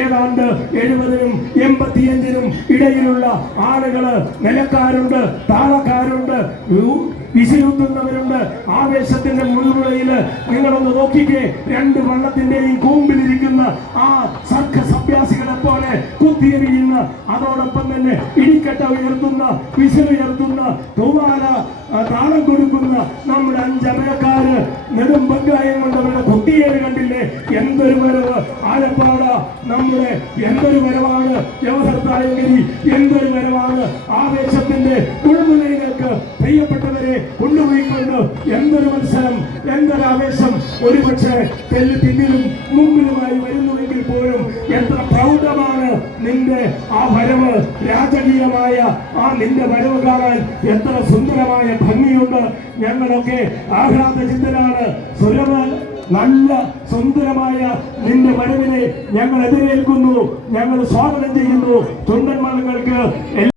ഏതാണ്ട് 70-നും 85-നും ഇടയിലുള്ള ആളുകള്, നിലക്കാരുണ്ട്, താളക്കാരുണ്ട്, വിസിലുത്തുന്നവരുണ്ട്. ആവേശത്തിന്റെ മുൻനിരയില് നിങ്ങളൊന്ന് നോക്കിക്കേ, രണ്ട് വള്ളത്തിന്റെയും കൂമ്പിലിരിക്കുന്ന ആ സർക്കസ് അഭ്യാസികളെ പോലെ കുത്തിയെറിയുന്ന, അതോടൊപ്പം തന്നെ ഇടിക്കട്ട ഉയർത്തുന്ന, വിസിലുയർത്തുന്ന, തൂവാല താളം കൊടുക്കുന്ന നമ്മുടെ 5 അമരക്കാര് നെടും വെങ്കായം കൊണ്ടവരുടെ കുത്തിയേറ് കണ്ടില്ലേ? എന്തൊരു വരവ്! ആലപ്പാട നമ്മുടെ എന്തൊരു വരവാണ്! ജവഹർത്തായങ്കരി എന്തൊരു വരവാണ്! ആവേശത്തിന്റെ മുൾമുനയിലേക്ക് പ്രിയപ്പെട്ടവരെ കൊണ്ടുപോയിക്കൊണ്ട് എന്തൊരു മത്സരം, എന്തൊരു ആവേശം! ഒരുപക്ഷെ തെല്ലിനും മുമ്പിലുമായി വരുന്നുവെങ്കിൽ പോലും എത്ര പ്രൗഢമാണ് നിന്റെ ആ വരവ്! രാജകീയമായ ആ നിന്റെ വരവ് കാണാൻ എത്ര സുന്ദരമായ ഭംഗിയുണ്ട്! ഞങ്ങളൊക്കെ ആഹ്ലാദചിത്തരാണ്. നല്ല സുന്ദരമായ നിന്റെ വരവിനെ ഞങ്ങൾ എതിരേൽക്കുന്നു, ഞങ്ങൾ സ്വാഗതം ചെയ്യുന്നു. ചുണ്ടൻ മലകൾക്ക്